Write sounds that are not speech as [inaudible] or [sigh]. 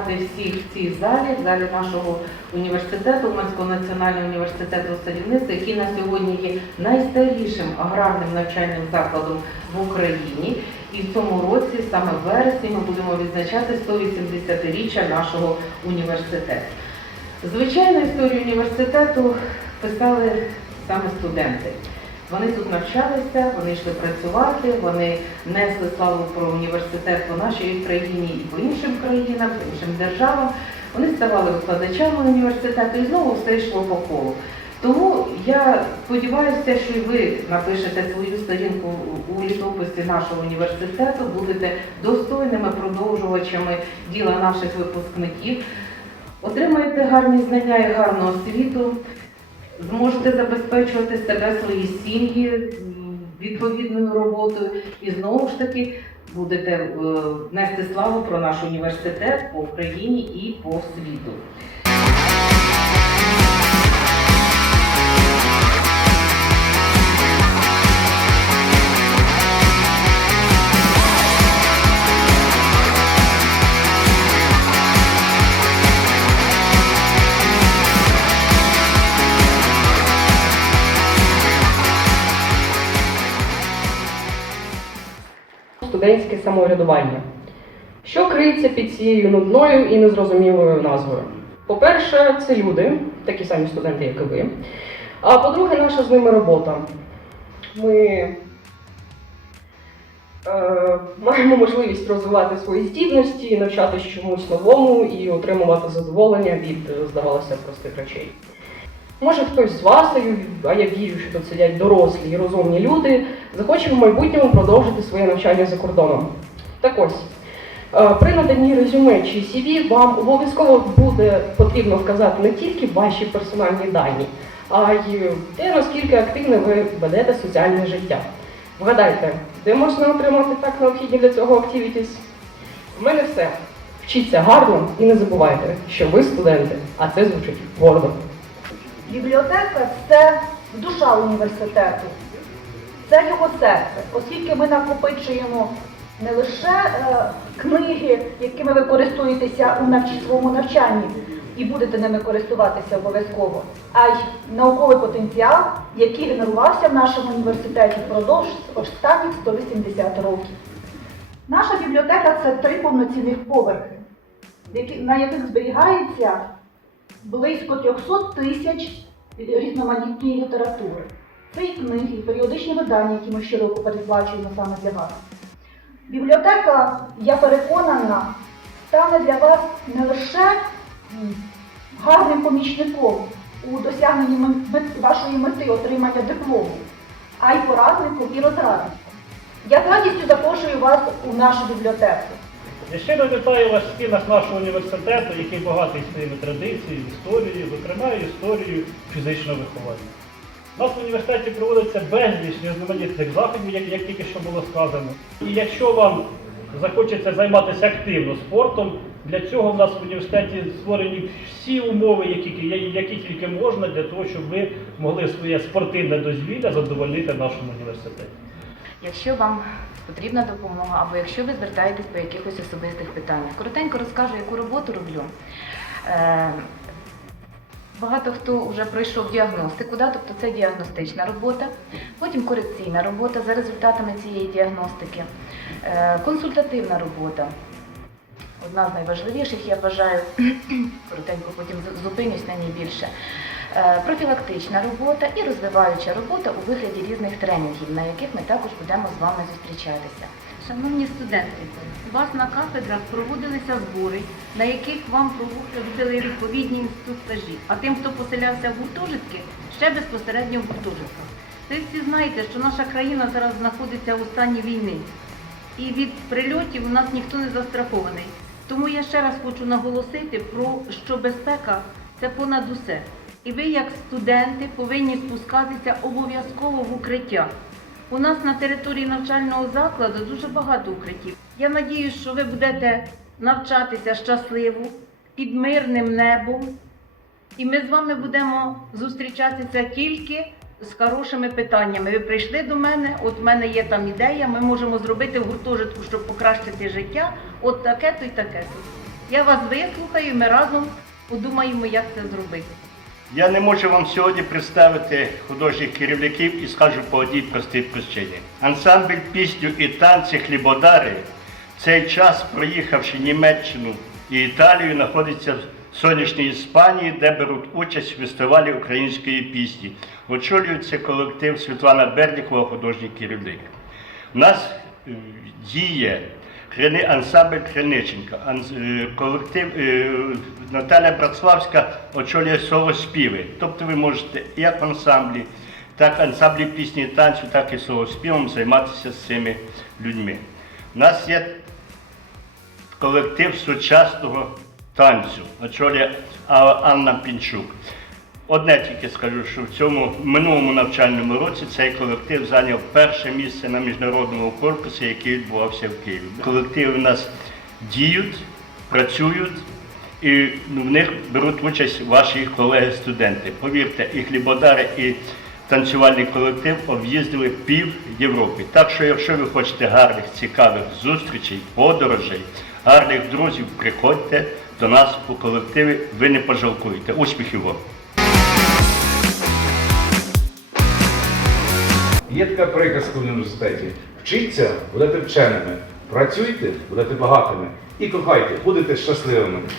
привітати всіх в цій залі, в залі нашого університету, Уманського національного університету садівництва, який на сьогодні є найстарішим аграрним навчальним закладом в Україні. І в цьому році, саме в вересні, ми будемо відзначати 180-річчя нашого університету. Звичайно, історію університету писали саме студенти. Вони тут навчалися, вони йшли працювати, вони несли славу про університет по нашій країні і по іншим країнам, по іншим державам. Вони ставали викладачами університету і знову все йшло по колу. Тому я сподіваюся, що і ви напишете свою сторінку у літописі нашого університету, будете достойними продовжувачами діла наших випускників, отримаєте гарні знання і гарну освіту, зможете забезпечувати себе, свої сім'ї відповідною роботою і знову ж таки будете е, нести славу про наш університет по Україні і по світу. Студентське самоврядування. Що криється під цією нудною і незрозумілою назвою? По-перше, це люди, такі самі студенти, як і ви. А по-друге, наша з ними робота. Ми е, маємо можливість розвивати свої здібності, навчатись чомусь новому і отримувати задоволення від, здавалося, простих речей. Може хтось з вас, а я- вірю, що тут сидять дорослі і розумні люди, захоче в майбутньому продовжити своє навчання за кордоном. Так ось, е, при наданні резюме чи CV вам обов'язково буде потрібно вказати не тільки ваші персональні дані, а й те, наскільки активно ви ведете соціальне життя. Вгадайте, де можна отримати так необхідні для цього activities? В мене все. Вчіться гарно і не забувайте, що ви студенти, а це звучить гордо. Бібліотека це душа університету, це його серце, оскільки ми накопичуємо не лише е, книги, якими ви користуєтеся у своєму навчанні і будете ними користуватися обов'язково, а й науковий потенціал, який генерувався в нашому університеті впродовж останніх 180 років. Наша бібліотека це три повноцінних поверхи, на яких зберігається близько 300 тисяч різноманітної літератури. Це і книги, і періодичні видання, які ми щороку передбачуємо саме для вас. Бібліотека, я переконана, стане для вас не лише гарним помічником у досягненні вашої мети отримання диплому, а й порадником і розрадником. Я з радістю запрошую вас у нашу бібліотеку. Я щиро вітаю вас в стінах нашого університету, який багатий своїми традиціями, історією, зокрема історією фізичного виховання. У нас в університеті проводиться безліч різноманітних заходів, як, як тільки що було сказано. І якщо вам захочеться займатися активно спортом, для цього в нас в університеті створені всі умови, які, які тільки можна, для того, щоб ви могли своє спортивне дозвілля задовольнити в нашому університеті. Якщо вам потрібна допомога, або якщо ви звертаєтесь по якихось особистих питаннях, коротенько розкажу, яку роботу роблю. Е, Багато хто вже пройшов діагностику, да? тобто це діагностична робота, потім корекційна робота за результатами цієї діагностики, е, консультативна робота. Одна з найважливіших, я вважаю, [clears throat] коротенько потім зупинюсь на ній більше. Е, Профілактична робота і розвиваюча робота у вигляді різних тренінгів, на яких ми також будемо з вами зустрічатися. Шановні студенти, у вас на кафедрах проводилися збори, на яких вам проводили відповідні інструктажі. А тим, хто поселявся в гуртожитки, ще безпосередньо в гуртожитках. Ви всі знаєте, що наша країна зараз знаходиться у стані війни. І від прильотів у нас ніхто не застрахований. Тому я ще раз хочу наголосити про що безпека це понад усе. І ви, як студенти, повинні спускатися обов'язково в укриття. У нас на території навчального закладу дуже багато укриттів. Я надіюсь, що ви будете навчатися щасливо, під мирним небом. І ми з вами будемо зустрічатися тільки з хорошими питаннями. Ви прийшли до мене, от в мене є там ідея, ми можемо зробити гуртожитку, щоб покращити життя, от таке-то і таке-то. Я вас вислухаю, ми разом подумаємо, як це зробити. Я не можу вам сьогодні представити художніх керівників і скажу по одній простій причині. Ансамбль пісню і танці хлібодари в цей час, проїхавши Німеччину і Італію, знаходиться в сонячній Іспанії, де беруть участь в фестивалі української пісні. Очолюється колектив Світлана Бердікова, художній керівник. У нас е, діє Крини- ансамбль Криниченка, анс- е, колектив е, Наталя Братславська очолює соло співи. Тобто ви можете як в ансамблі, так ансамблі пісні і танцю, так і солоспівом займатися з цими людьми. У нас є колектив сучасного танцю, очолює Анна Пінчук. Одне тільки скажу, що в цьому минулому навчальному році цей колектив зайняв перше місце на міжнародному конкурсі, який відбувався в Києві. Колективи у нас діють, працюють, і ну, в них беруть участь ваші колеги-студенти. Повірте, і хлібодари, і танцювальний колектив об'їздили пів Європи. Так що, якщо ви хочете гарних, цікавих зустрічей, подорожей, гарних друзів, приходьте до нас у колективі, ви не пожалкуєте. Успіхів вам! Є така приказка в університеті. Вчіться, будете вченими. Працюйте, будете багатими. І кохайте, будете щасливими.